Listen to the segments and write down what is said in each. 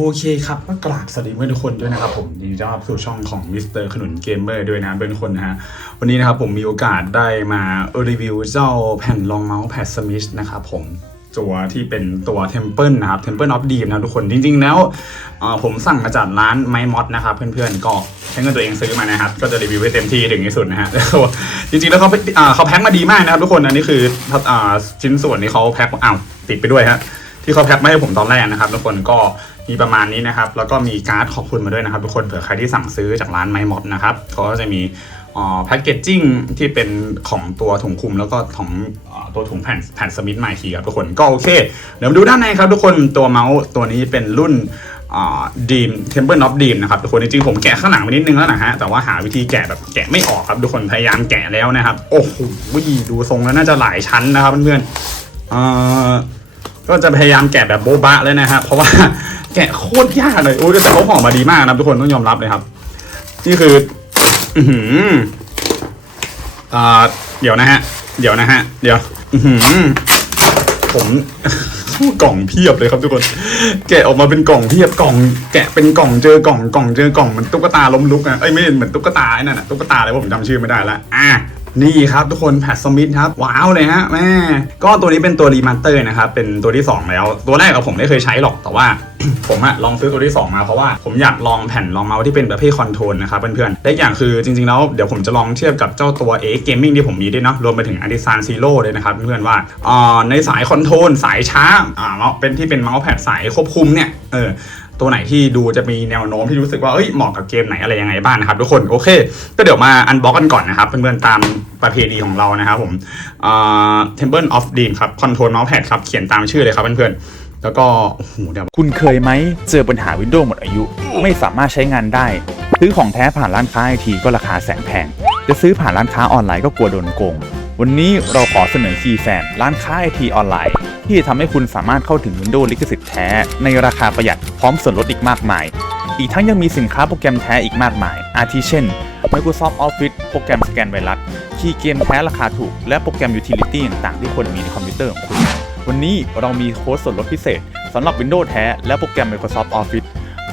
โอเคครับก็กราบสวัสดีเพื่อนทุกคนด้วยนะครับผมยินดีต้อนรับสู่ช่องของมิสเตอร์ขนุนเกมเมอร์ด้วยนะเพื่อนคนนะฮะวันนี้นะครับผมมีโอกาสได้มารีวิวเจ้าแผ่นรองเมาส์แพดสมิธนะครับผมตัวที่เป็นตัว Temple นะครับ Temple of Deep นะทุกคนจริง ๆ แล้วผมสั่งมาจากร้านไมมอดนะครับเพื่อนๆก็ใช้เงินตัวเองซื้อมานะครับก็จะรีวิวให้เต็มที่ถึงที่สุดนะฮะแล้วจริงๆแล้วเขาเขาแพ็คมาดีมากนะครับทุกคนอันนี้คือชิ้นส่วนที่เขาแพ็คอ้าวติดไปด้วยฮะที่เขาแพ็คมาให้ผมตอนแรกนะครับทุกคนก็ มีประมาณนี้นะครับ แล้วก็มีการ์ดขอบคุณมาด้วยนะครับ ทุกคนเผื่อใครที่สั่งซื้อจากร้านไมมอดนะครับเขาก็จะมีแพ็กเกจจิ้งที่เป็นของตัวถุงคลุมแล้วก็ของอตัวถุงแผ่นแผ่นสมิธมาอีกทีครับทุกคนก็โอเค เดี๋ยวมาดูด้านในครับทุกคนตัวเมาส์ตัวนี้เป็นรุ่นดีมเทมเ l ิลน็อปดีมนะครับทุกคนจริงๆผมแกะข้างหลังไปนิดนึงแล้วนะฮะแต่ว่าหาวิธีแกะแบบแกะไม่ออกครับทุกคนพยายามแกะแล้วนะครับ โอ้โหดูทรงแล้วน่าจะหลายชั้นนะครับเพื่อนๆ ก็จะพยายามแกะแบบโบบะเลยนะครับเพราะว่าแกะโคตรยากเลยโอ้ยแต่เขาห่อมาดีมากนะทุกคนต้องยอมรับเลยครับ นี่คือ อือหืออ่าเดี๋ยวนะฮะ เดี๋ยวนะฮะ เดี๋ยวอือหือผมกล่องเพียบเลยครับทุกคน แกะออกมาเป็นกล่องเพียบกล่อง แกะเป็นกล่องเจอกล่องกล่องเจอกล่องเหมือนตุ๊กตาล้มลุกอะเอ้ยไม่เหมือนตุ๊กตาไอ้นั่นนะตุ๊กตาอะไรผมจำชื่อไม่ได้ละอะ นี่ครับทุกคนแพดสมิธครับ ว้าวเลยฮะแม่ก็ตัวนี้เป็นตัวรีมาสเตอร์นะครับ เป็นตัวที่ 2 แล้ว ตัวแรกอะผมไม่เคยใช้หรอกแต่ว่าผมอะลองซื้อตัวที่ 2 มาเพราะว่าผมอยากลองแผ่นรองเมาส์ที่เป็นประเภทคอนโทรลนะครับเพื่อนๆและอีกอย่างคือจริงๆแล้วเดี๋ยวผมจะลองเทียบกับเจ้าตัว A Gaming ที่ผมมีด้วยเนาะรวมไปถึง a d i s a n Zero ด้วยนะครับเพื่อนๆว่าอ่าในสายคอนโทรลสายช้าอ่าเมาเป็นที่เป็นเมาส์แพดสายควบคุมเนี่ยเออ ตัวไหนที่ดูจะมีแนวโน้มที่รู้สึกว่าเอ้ยเหมาะกับเกมไหนอะไรยังไงบ้างนะครับทุกคนโอเค ก็เดี๋ยวมาอันบล็อกกันก่อนนะครับเพื่อนๆตามประเพณีของเรานะครับผมอ่า Temple of Dream ครับ Control Mousepad ครับเขียนตามชื่อเลยครับเพื่อนๆแล้วก็โอ้โหเดี๋ยวคุณเคยไหมเจอปัญหา Windows หมดอายุ ไม่สามารถใช้งานได้ซื้อของแท้ผ่านร้านค้าไอทีก็ราคาแสนแพงจะซื้อผ่านร้านค้าออนไลน์ก็กลัวโดนโกง วันนี้เราขอเสนอคีย์แฟนร้านค้าไอทีออนไลน์ ที่ทำให้คุณสามารถเข้าถึง Windows ลิขสิทธิ์แท้ ในราคาประหยัดพร้อมส่วนลดอีกมากมาย อีกทั้งยังมีสินค้าโปรแกรมแท้อีกมากมาย อาทิเช่น Microsoft Office โปรแกรมสแกนไวรัส คีย์เกมแท้ราคาถูก และโปรแกรม Utility ต่างๆที่ควรมีในคอมพิวเตอร์ของคุณ วันนี้เรามีโค้ดส่วนลดพิเศษสำหรับ Windows แท้และโปรแกรม Microsoft Office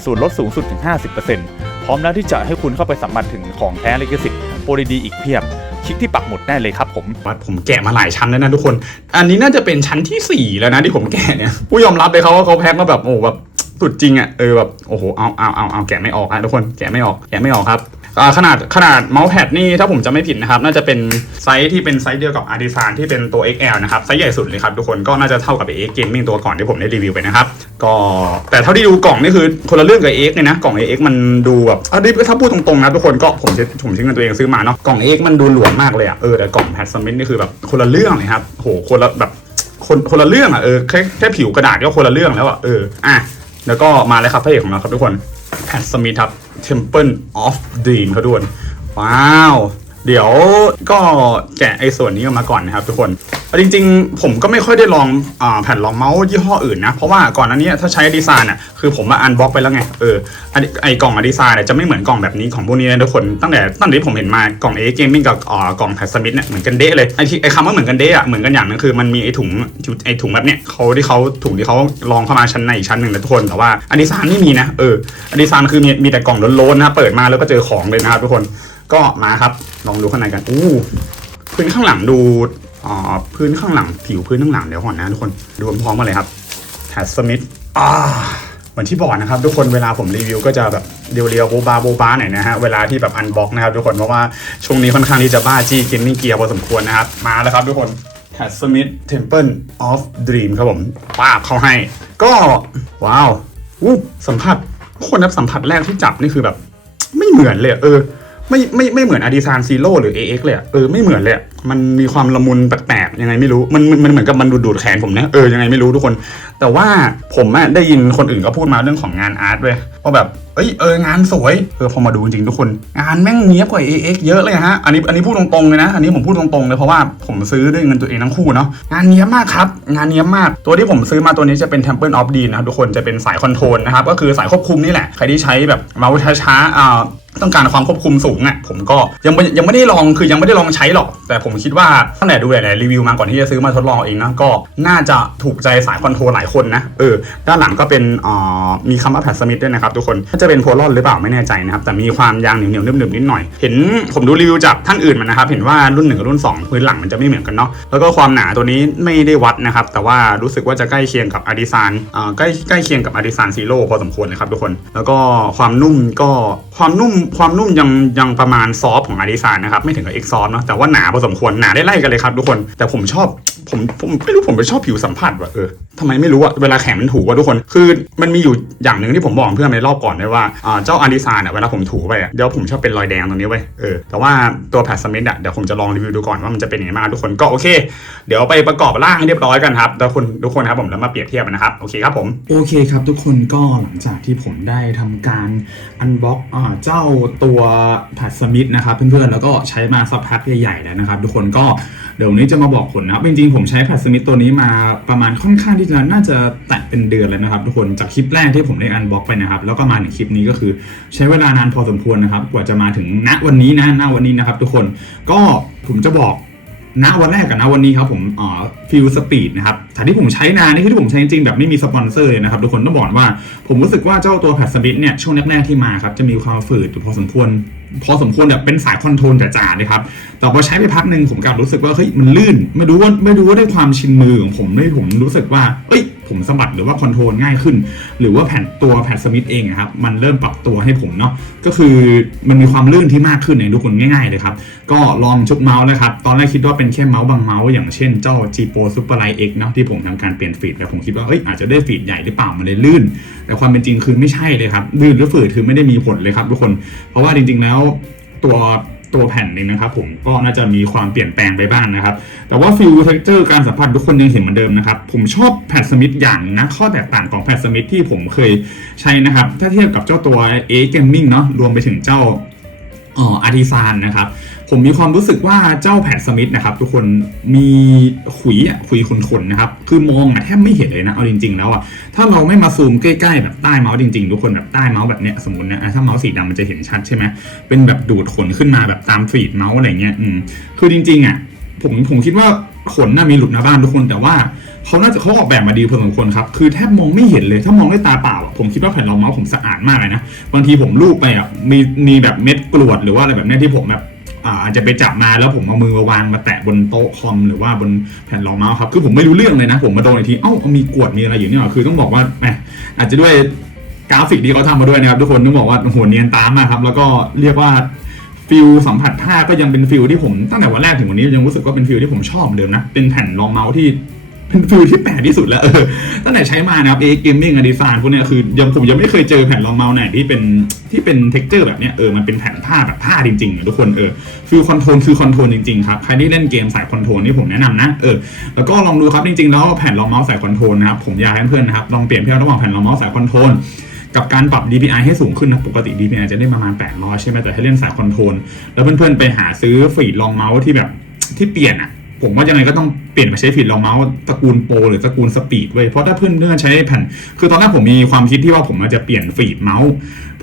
ส่วนลดสูงสุดถึง 50%พร้อมแล้วที่จะให้คุณเข้าไปสัมผัสถึงของแท้ลิขสิทธิ์โปรดีๆอีกเพียบ คลิกที่ปักหมุดได้เลยครับผม วัดผมแกะมาหลายชั้นแล้วนะทุกคน อันนี้น่าจะเป็นชั้นที่ 4 แล้วนะที่ผมแกะเนี่ยผู้ยอมรับเลยเขาว่าเขาแพ็คมาแบบโอ้แบบสุดจริงอะ่ะเออแบบโอ้โหเอาเอาเอาเอาแกะไม่ออกอะทุกคนแกะไม่ออกแกะไม่ออกครับ ขนาดขนาดเมาส์แพดนี่ถ้าผมจะไม่ผิดนะครับ น่าจะเป็นไซส์ที่เป็นไซส์เดียวกับ a r t i s a n ที่เป็นตัว XL นะครับ ไซส์ใหญ่สุดเลยครับ ทุกคนก็น่าจะเท่ากับ AX Gaming ตัวก่อนที่ผมได้รีวิวไปนะครับ ก็แต่เท่าที่ดูกล่องนี่คือคนละเรื่องกับ AX เลยนะ กล่อง AX มันดูแบบอันนี้ถ้าพูดตรงๆนะทุกคนก็ผมใช้ผมใช้เงินตัวเองซื้อมาเนาะกล่อง AX มันดูหลวมมากเลยอะเออแต่กล่องแพดสมิธนี่คือแบบคนละเรื่องเลยครับโหคนละแบบคนคนละเรื่องอะเออแค่แค่ผิวกระดาษก็คนละเรื่องแล้วอะเอออะแล้วก็มาเลยครับพระเอกของเราครับทุกคนแพทสมิธครับ Temple of Dream ครับทุกคนว้าว เดี๋ยวก็แกะไอ้ส่วนนี้ออกมาก่อนนะครับทุกคนเอาจริงๆ ผมก็ไม่ค่อยได้ลองอแผ่นรองเมาส์ยี่ห้ออื่นนะ เพราะว่าก่อนหน้านี้ถ้าใช้ดีไซน์อะคือผมมาอันบล็อกไปแล้วไง เออไอ้กล่องดีไซน์เนี่ยจะไม่เหมือนกล่องแบบนี้ของพวกนี้นะทุกคน ตั้งแต่ตั้งแต่ที่ผมเห็นมากล่องเอเกมมิ่งกับอ่ากล่องแพสมิธเนี่ยเหมือนกันเดะเลยไอ้ที่ไอ้คำว่าเหมือนกันเดะอะเหมือนกันอย่างนึงคือมันมีไอ้ถุงไอ้ถุงแบบเนี้ยเขาที่เขาถุงที่เขาลองเข้ามาชั้นในอีกชั้นหนึ่งนะทุกคนแต่ว่าอันดีไซน์ไม่มีนะเอออันดีไซน์คือมีมีแต่กล่องล้นๆนะเปิดมาแล้วก็เจอของเลยนะครับทุกคน ก็มาครับ ลองดูข้างในกันอู้พื้นข้างหลังดูอ่าพื้นข้างหลัง ผิวพื้นข้างหลังเดี๋ยวก่อนนะทุกคนดูพร้อมๆกันเลยครับแพดสมิธอ่าเหมือนที่บอกนะครับ ทุกคนเวลาผมรีวิวก็จะแบบเรียวๆโบบาโบบาหน่อยนะฮะเวลาที่แบบอันบ็อกนะครับทุกคนเพราะว่าช่วงนี้ค่อนข้างที่จะบ้าจี้เกมมิ่เกียร์พอสมควรนะครับ มาแล้วครับทุกคน c a t Smith Temple of Dream ครับผมป้าบเขาให้ ก็ว้าวอู้สัมผัสคนนับสัมผัสแรกที่จับนี่คือแบบ ไม่เหมือนเลยเออ ไม่ไม่ไม่เหมือนอดีซานซีโร่หรือ AX เลยอะเออไม่เหมือนเลยมันมีความละมุนแปลกๆยังไงไม่รู้มันมันเหมือนกับมันดูดดูดแขนผมนะเออยังไงไม่รู้ทุกคน แต่ว่าผมอะได้ยินคนอื่นก็พูดมาเรื่องของงานอาร์ตด้วยว่าแบบเอ้ยเอองานสวยเออพอมาดูจริงๆทุกคน งานแม่งเนี้ยบกว่า AX เยอะเลยฮะอันนี้อันนี้พูดตรงๆเลยนะ อันนี้ผมพูดตรงๆเลยเพราะว่าผมซื้อด้วยเงินตัวเองทั้งคู่เนาะงานเนี้ยบมากครับ งานเนี้ยบมาก ตัวที่ผมซื้อมาตัวนี้จะเป็น Temple of Dean นะครับทุกคนจะเป็นสายคอนโทรลนะครับก็คือสายควบคุมนี่แหละใครที่ใช้แบบเมาส์ช้าๆอ่า ต้องการความควบคุมสูงอะผมก็ยังไม่ยังไม่ได้ลองคือยังไม่ได้ลองใช้หรอก แต่ผมคิดว่าตั้งแต่ดูหลายๆรีวิวมาก่อนที่จะซื้อมาทดลองเองนะก็น่าจะถูกใจสายคอนโทรลหลายคนนะเออด้านหลังก็เป็นอ่ามีคำว่าแพดสมิธด้วยนะครับทุกคนน่าจะเป็นโพลอนหรือเปล่าไม่แน่ใจนะครับแต่มีความยางเหนียวเหนียวๆนึบๆนิดหน่อยเห็นผมดูรีวิวจากท่านอื่นมานะครับเห็นว่ารุ่นหนึ่งกับรุ่นสองพื้นหลังมันจะไม่เหมือนกันเนาะแล้วก็ความหนาตัวนี้ไม่ได้วัดนะครับแต่ว่ารู้สึกว่าจะใกล้เคียงกับอาดิซานอ่าใกล้ใกล้เคียงกับอาดิซานซีโร่พอสมควรเลยครับทุกคน แล้วก็ความนุ่มก็ความนุ่มความนุ่มยังยังประมาณซอฟของอาดิซานนะครับ ไม่ถึงกับเอ็กซอฟเนาะแต่ว่าหนาพอสมควรหนาได้ไล่กันเลยครับทุกคนแต่ผมชอบ ผมผมไม่รู้ผมไปชอบผิวสัมผัสว่ะเออทำไมไม่รู้อะเวลาแขนมันถูว่ะทุกคน คือมันมีอยู่อย่างหนึ่งที่ผมบอกเพื่อนในรอบก่อนได้ว่าอ่าเจ้าอาดิซานอะเวลาผมถูไปอะเดี๋ยวผมชอบเป็นรอยแดงตรงนี้เว้ยเออแต่ว่าตัวแพดสมิธอะเดี๋ยวผมจะลองรีวิวดูก่อนว่ามันจะเป็นยังไงบ้างทุกคนก็โอเค เดี๋ยวไปประกอบร่างให้เรียบร้อยกันครับแล้วคุณทุกคนครับผมแล้วมาเปรียบเทียบกันนะครับโอเคครับผมโอเคครับ ทุกคนก็หลังจากที่ผมได้ทำการอันบ็อกเจ้าตัวแพดสมิธนะครับเพื่อนๆแล้วก็ใช้มาสักพักใหญ่ๆแล้วนะครับทุกคนก็เดี๋ยววนนี้จะมาบอกผลนะครับจริงๆผมใช้แพดสมิธตัวนี้มาประมาณค่อนข้างที่จะน่าจะแตะเป็นเดือนแล้วนะครับทุกคนจากคลิปแรกที่ผมได้อันบล็อกไปนะครับแล้วก็มาถึงคลิปนี้ก็คือใช้เวลานานพอสมควรนะครับกว่าจะมาถึงณวันนี้นะณวันนี้นะครับ ทุกคนก็ผมจะบอกณวันแรกกับณวันนี้ครับผมอ่าฟิลสปีดนะครับแต่ที่ผมใช้นานนี่คือที่ผมใช้จริงๆแบบไม่มีสปอนเซอร์เลยนะครับทุกคนต้องบอกว่าผมรู้สึกว่าเจ้าตัวแพดสมิธเนี่ยช่วงแรกๆที่มาครับจะมีความฝืดอยู่พอสมควร พอสมควรแบบเป็นสายคอนโทรลจ๋าๆนะครับ แต่พอใช้ไปพักหนึ่งผมกลับรู้สึกว่าเฮ้ยมันลื่น ไม่รู้ว่าไม่รู้ว่าด้วยความชินมือของผมไม่ผมรู้สึกว่า เอ้ย ผมสะบัดหรือว่าคอนโทรลง่ายขึ้น หรือว่าแผ่นตัวแพดสมิธเองครับมันเริ่มปรับตัวให้ผมเนาะก็คือมันมีความลื่นที่มากขึ้นเนี่ยทุกคนง่ายๆเลยครับ ก็ลองชุดเมาส์นะครับ ตอนแรกคิดว่าเป็นแค่เมาส์บางเมาส์อย่างเช่นเจ้า G Pro Super Light X เนาะที่ผมทำการเปลี่ยนฟีดแต่ผมคิดว่าเอ้ยอาจจะได้ฟีดใหญ่หรือเปล่ามันเลยลื่น แต่ความเป็นจริงคือไม่ใช่เลยครับลื่นหรือฝืดคือไม่ได้มีผลเลยครับทุกคน เพราะว่าจริง ๆ แล้วตัว ตัวแผ่นเองนะครับผมก็น่าจะมีความเปลี่ยนแปลงไปบ้างนะครับ แต่ว่าฟิลเทคเจอร์การสัมผัสทุกคนยังเห็นเหมือนเดิมนะครับ ผมชอบแพดสมิธอย่างนะข้อแตกต่างของแพดสมิธที่ผมเคยใช้นะครับ ถ้าเทียบกับเจ้าตัว A Gaming เนาะรวมไปถึงเจ้า อ่ออาริซานนะครับ ผมมีความรู้สึกว่าเจ้าแพดสมิธนะครับทุกคนมีขุยอะขุยขนๆนะครับ คือมองอะแทบไม่เห็นเลยนะ เอาจริง ๆ แล้วอะถ้าเราไม่มาซูมใกล้ๆแบบใต้เมาส์จริง ๆ ทุกคนแบบใต้เมาส์แบบเนี้ยสมมติเนี่ยอะถ้าเมาส์สีดำมันจะเห็นชัดใช่ไหมเป็นแบบดูดขนขึ้นมาแบบตามฟีดเมาส์อะไรเงี้ยอืมคือจริงๆอะผมผมคิดว่าขนน่ะมีหลุดมาบ้างทุกคนแต่ว่า เขาน่าจะเขาออกแบบมาดีพอสมควรครับ คือแทบมองไม่เห็นเลย ถ้ามองด้วยตาเปล่า ผมคิดว่าแผ่นรองเมาส์ผมสะอาดมากเลยนะ บางทีผมลูบไปอะ มีมีแบบเม็ดกรวดหรือว่าอะไรแบบนี้ที่ผมแบบอาจจะไปจับมาแล้วผมเอามือมาวางมาแตะบนโต๊ะคอมหรือว่าบนแผ่นรองเมาส์ครับ คือผมไม่รู้เรื่องเลยนะ ผมมาโดนอีกทีเอ้ามีกรวดมีอะไรอยู่นี่หรอคือต้องบอกว่าแหมอาจจะด้วยกราฟิกที่เขาทำมาด้วยนะครับทุกคนต้องบอกว่าโอ้โหเนียนตามมากครับ แล้วก็เรียกว่าฟิลสัมผัสผ้าก็ยังเป็นฟิลที่ผมตั้งแต่วันแรกถึงวันนี้ยังรู้สึกว่าเป็นฟิลที่ผมชอบเดิมนะเป็นแผ่นรองเมาส์ที่ เป็นฟิลที่แปลกที่สุดแล้วเออตั้งแต่ใช้มานะครับเอเกมมิ่งอดีซานพวกเนี้ยคือยังผมยังไม่เคยเจอแผ่นรองเมาส์ไหนที่เป็นที่เป็นเท็กเจอร์แบบเนี้ยเออมันเป็นแผ่นผ้าแบบผ้าจริงๆอะทุกคนเออฟิลคอนโทรลคือคอนโทรลจริงๆครับใครที่เล่นเกมสายคอนโทรลนี่ผมแนะนำนะเออแล้วก็ลองดูครับจริงๆแล้วแผ่นรองเมาส์สายคอนโทรลนะครับผมอยากให้เพื่อนๆนะครับลองเปลี่ยนเทียบระหว่างแผ่นรองเมาส์สายคอนโทรลกับการปรับ DPI ให้สูงขึ้นนะปกติ DPI จะได้ประมาณ 800 ใช่ไหมแต่ให้เล่นสายคอนโทรลแล้วเพื่อนๆไปหาซื้อฟีดรองเมาส์ที่แบบที่เปลี่ยนอะผมว่ายังไงก็ต้อง เปลี่ยนไปใช้ฟีดรองเมาส์ตระกูลโปรหรือตระกูลสปีดเว้ยเพราะถ้าเพื่อนๆใช้แผ่น คือตอนแรกผมมีความคิดที่ว่าผมจะเปลี่ยนฟีดเมาส์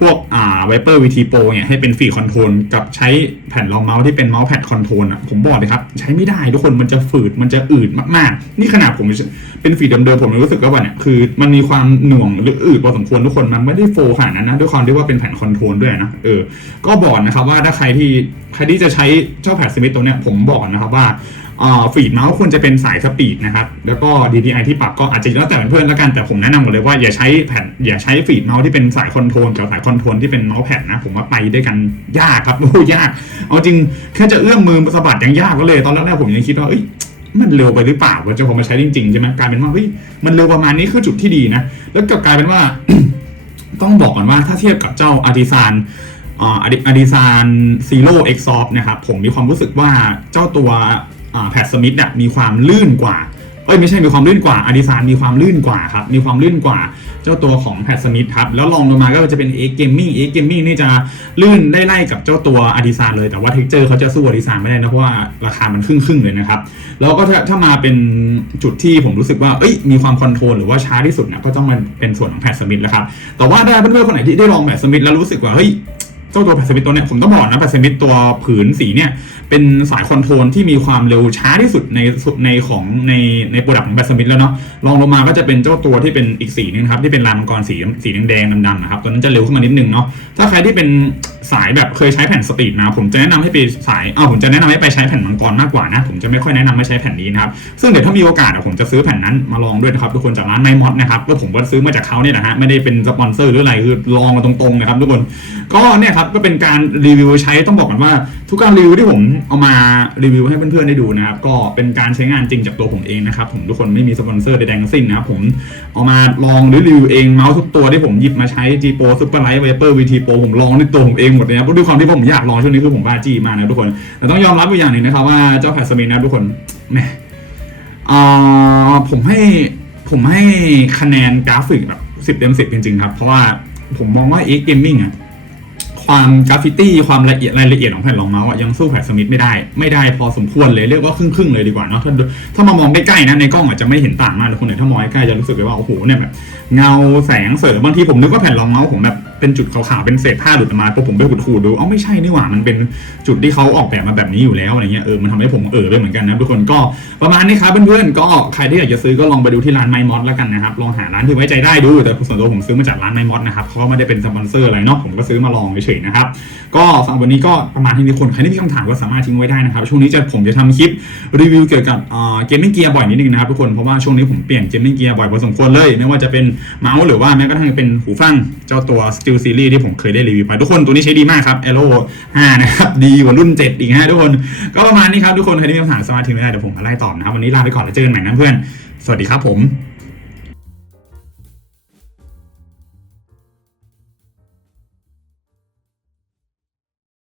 พวกอ่า Viper VT Pro เนี่ยให้เป็นฟีดคอนโทรลกับใช้แผ่นรองเมาส์ที่เป็นเมาส์แพดคอนโทรลอะผมบอกเลยครับ ใช้ไม่ได้ทุกคนมันจะฝืดมันจะอืดมากๆ นี่ขนาดผมเป็นฟีดเดิมๆผมรู้สึกว่าวันเนี่ยคือมันมีความหน่วงหรืออืดพอสมควรทุกคนมันไม่ได้โฟขนาดนั้นนะด้วยความที่ว่าเป็นแผ่นคอนโทรลด้วยนะเออก็บอกนะครับว่าถ้าใครที่ใครที่จะใช้เจ้าแพดสมิธตัวเนี้ยผมบอกนะครับว่าอ่าฟีดเมาส์ควรจะเป็นสายสปีดนะครับ แล้วก็ DPI ที่ปรับก็อาจจะแล้วแต่เพื่อนแล้วกันแต่ผมแนะนำหมดเลยว่าอย่าใช้แผ่นอย่าใช้ฟีดเมาส์ที่เป็นสายคอนโทรลกับสายคอนโทรลที่เป็นเมาส์แผ่นนะผมว่าไปด้วยกันยากครับโอ้ยาก เอาจริงแค่จะเอื้อมมือสะบัดยังยากก็เลย ตอนแรกๆผมยังคิดว่าเอ้ยมันเร็วไปหรือเปล่าว่าจะพอมาใช้จริงๆใช่ไหมกลายเป็นว่าเฮ้ยมันเร็วประมาณนี้คือจุดที่ดีนะแล้วกลับกลายเป็นว่าต้องบอกก่อนว่าถ้าเทียบกับเจ้าอาร์ติซานอาร์ติซานซีโร่เอ็กซ์ซอฟนะครับผมมีความรู้สึกว่าเจ้าตัว แพดสมิธเนี่ยมีความลื่นกว่าเอ้ยไม่ใช่มีความลื่นกว่าอาร์ติซานมีความลื่นกว่าครับมีความลื่นกว่าเจ้าตัวของแพดสมิธครับแล้วลองลงมาก็จะเป็น X Gaming X Gaming นี่จะลื่นได้ไล่กับเจ้าตัวอาร์ติซานเลยแต่ว่าเท็กเจอร์เขาจะสู้อาร์ติซานไม่ได้นะเพราะว่าราคามันครึ่งครึ่งเลยนะครับแล้วก็ถ้าถ้ามาเป็นจุดที่ผมรู้สึกว่าเอ้ยมีความคอนโทรลหรือว่าช้าที่สุดนะก็ต้องมันเป็นส่วนของแพดสมิธแล้วครับแต่ว่าถ้าเพื่อนๆคนไหนที่ได้ลองแพดสมิธแล้วรู้สึกว่าเฮ้ย เจ้าตัวแพสมิดตัวเนี้ยผมต้องบอกนะแพสมิดตัวผืนสีเนี่ยเป็นสายคอนโทรลที่มีความเร็วช้าที่สุดในสุดในของในในโปรดักต์ของแพสมิดแล้วเนาะรองลงมาก็จะเป็นเจ้าตัวที่เป็นอีกสีนึงครับที่เป็นลายมังกรสีสีแดงๆดำๆนะครับตัวนั้นจะเร็วขึ้นมานิดนึงเนาะถ้าใครที่เป็นสายแบบเคยใช้แผ่นสตรีทมา ผมจะแนะนำให้ไปสายอ้าวผมจะแนะนำให้ไปใช้แผ่นมังกรมากกว่านะผมจะไม่ค่อยแนะนำให้ใช้แผ่นนี้นะครับซึ่งเดี๋ยวถ้ามีโอกาสผมจะซื้อแผ่นนั้นมาลองด้วยนะครับทุกคนจากร้านไมมอดนะครับก็ผมก็ซื้อมาจากเขาเนี่ยนะฮะไม่ได้เป็นสปอนเซอร์หรืออะไรคือลองมาตรงๆนะครับทุกคน ก็เนี่ยครับก็เป็นการรีวิวใช้ต้องบอกกันว่า ทุกการรีวิวที่ผมเอามารีวิวให้เพื่อนๆได้ดูนะครับก็เป็นการใช้งานจริงจากตัวผมเองนะครับผมทุกคนไม่มีสปอนเซอร์ใดๆทั้งสิ้นนะครับผมเอามาลองหรือรีวิวเองเมาส์ทุกตัวที่ผมหยิบมาใช้ G Pro Super Light Viper VT Pro ผมลองด้วยตัวผมเองหมดเลยนะพราะด้วยความที่ผมอยากลองช่วงนี้คือผมบ้าจีมากนะทุกคนแต่ต้องยอมรับอยู่อย่างหนึ่งนะครับว่าเจ้าแพสมินนะทุกคนแหมเอ่อผมให้ผมให้คะแนนกราฟิกแบบสิบเต็มสิบจริงๆครับเพราะว่าผมมองว่า X Gaming อะ ความกราฟฟิตี้ความละเอียดรายละเอียดของแผ่นรองเมาส์อะยังสู้แผ่นสมิธไม่ได้ไม่ได้พอสมควรเลยเรียกว่าครึ่งๆเลยดีกว่าเนาะถ้าถ้ามามองใกล้ๆนะในกล้องอาจจะไม่เห็นต่างมากแต่คนไหนถ้ามองใกล้จะรู้สึกเลยว่าโอ้โหเนี่ยแบบเงาแสงเสริมบางทีผมนึกว่าแผ่นรองเมาส์ผมแบบเป็นจุดขาวๆเป็นเศษผ้าหลุดออกมาพอผมไปขูดๆดูเอ้าไม่ใช่นี่หว่ามันเป็นจุดที่เขาออกแบบมาแบบนี้อยู่แล้วอะไรเงี้ยเออมันทำให้ผมเออด้วยเหมือนกันนะทุกคนก็ประมาณนี้ครับเพื่อนๆก็ใครที่อยากจะซื้อก็ลองไปดูที่ร้านไมมอสแล้วกันนะครับลองหาร้านที่ไว้ใจได้ดูแต่ส่วนตัวผมซื้อมาจากร้านไมมอสนะครับเขาไม่ได้เป็นสปอนเซอร์อะไรเนาะผมก็ซื้อมาลองเฉยๆนะครับ ก็สำหรับวันนี้ก็ประมาณที่นี้คนใครที่มีคำถามก็สามารถทิ้งไว้ได้นะครับ ช่วงนี้จะผมจะทำคลิปรีวิวเกี่ยวกับเกมมิ่งเกียร์บ่อยนิดนึงนะครับทุกคนเพราะว่าช่วงนี้ผมเปลี่ยนเกมมิ่งเกียร์บ่อยพอสมควรเลย ไม่ว่าจะเป็นเมาส์หรือว่าแม้กระทั่งเป็นหูฟังเจ้าตัว Steel Series ที่ผมเคยได้รีวิวไปทุกคนตัวนี้ใช้ดีมากครับ Aero 5นะครับดีกว่ารุ่น 7 อีกนะทุกคนก็ประมาณนี้ครับทุกคนใครที่มีคำถามสามารถทิ้งไว้ได้เดี๋ยวผมมาไล่ตอบนะครับวันนี้ลาไปก่อนแล้วเจอกันใหม่นะเพื่อนสวัสดีครับผม